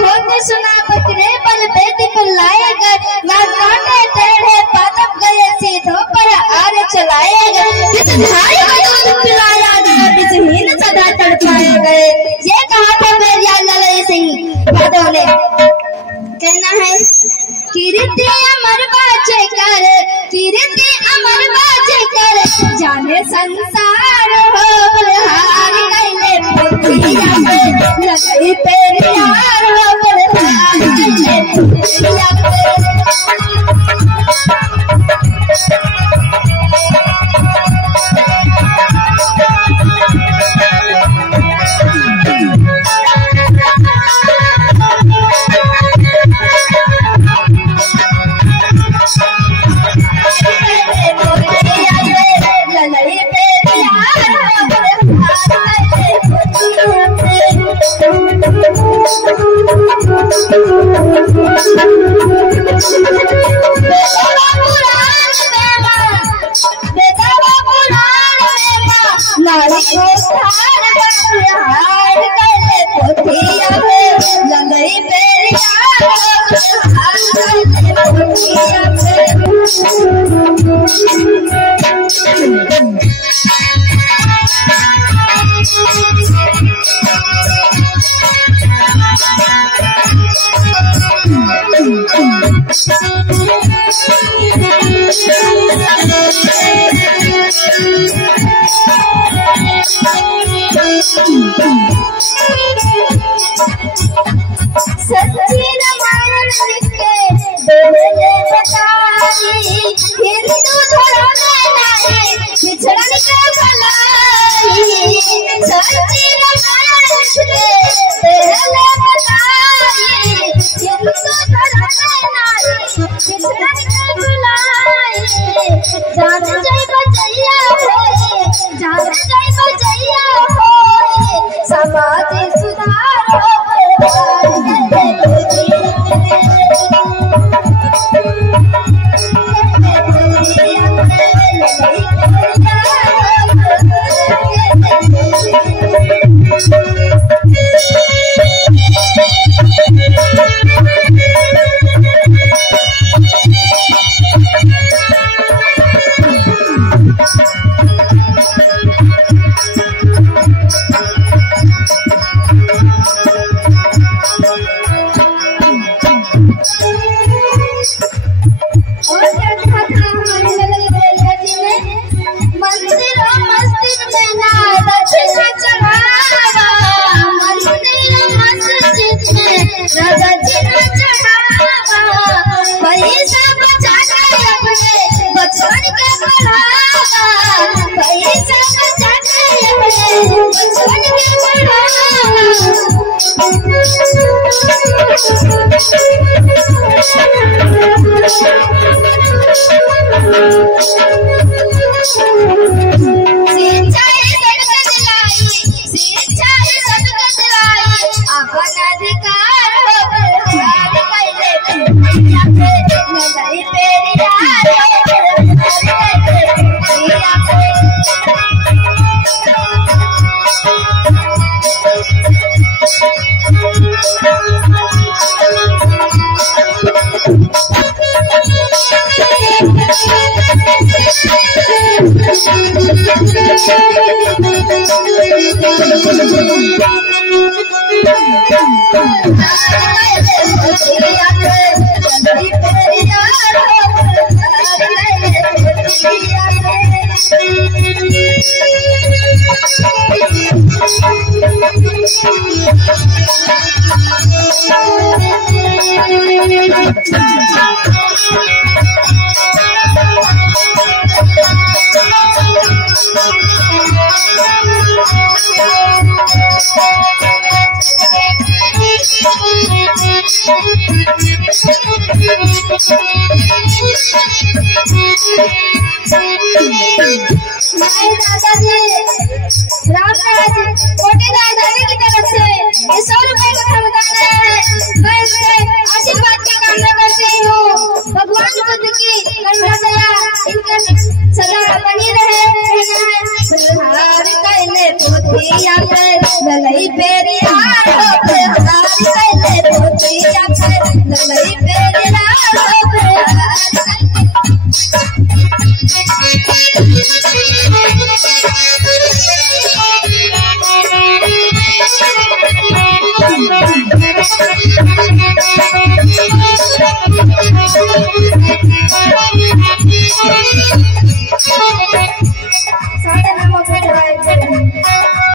होते सुना बकरे पर बेटी को लाए गए ना काटे टेढ़े पादप गए सीधों पर आर चलाए गए जिस धारी को दूध पिलाया गया विजहीन सदा तड़पाए गए। ये कहा था मेरे ललई सिंह यादव ने। कहना है कीर्ति अमर बाजे कर कीर्ति अमर बाजे कर जाने संसार हो हार गए पृथ्विया पे लगई तेरी यार हो हार गए पृथ्विया पे। सच्ची रामायण लिखे बोले बताई हिंदू धर्म में पिछड़न के भलाई सच्ची रामायण लिखे बोले बताई हिंदू धर्म में पिछड़न के भलाई जान जय बजैया होए जान जय बजैया होए समाज सुधार हो सदा बनी रहे ललई पेरिया